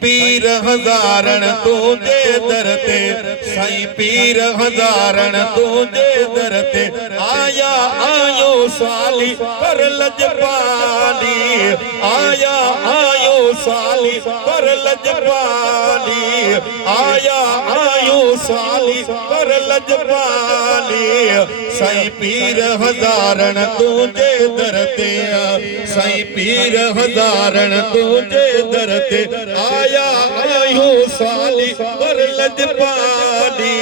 पीर हज़ारन तुझे दर ते साईं पीर हज़ारन तुझे दर ते आया आयो साली कर लजपाली आया आयो साली कर लजपाली आया आयो साली कर लजपाली साईं पीर हज़ारन तुझे दर ते साईं पीर हज़ारन तुझे दर ते आया आयो साली कर लजपाली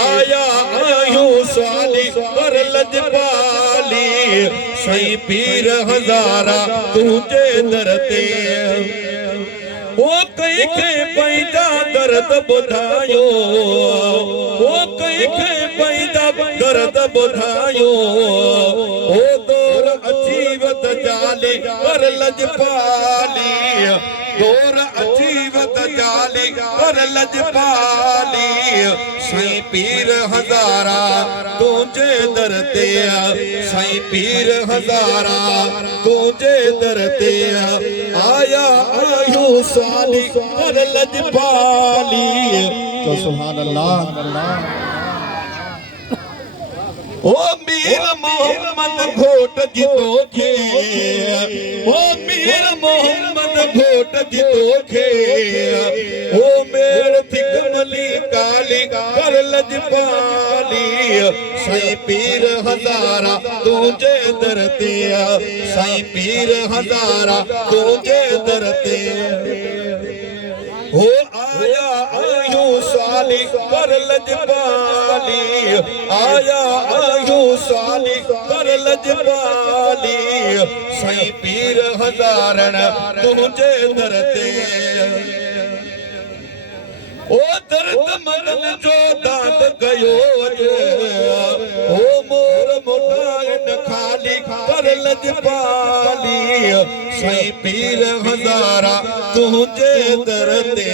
आया आयो साली कर लजपाली साईं पीर हज़ारा तुझे दर ते ओ कई के पैदा दर्द बुधायो ओ कई के पैदा दर्द बुधायो ओ दौर अजीवत जाली कर लजपाली दौर अजीवत जाली कर लजपाली साईं पीर हज़ारा तुझे दर ते साईं पीर हज़ारा तुझे दर ते आया आयो साली कर लजपाली तो सुभान अल्लाह। ओ मीर मोहम्मद घोट जितो खे ओ मीर मोहम्मद घोट जितो खे ओ मेर थिकमली काली कर लजपाली साईं पीर हज़ारा तुझे दर ते साईं पीर हज़ारा तुझे दर ते हो आया आयो साली कर लजपाली आया आयो साली कर लजपाली साईं पीर हज़ारन तुझे दर ते ओ दर्द मगन जो दाद गयो ओ मोर मोटाइन खाली कर लजपाली साईं पीर हज़ारा तुझे दर ते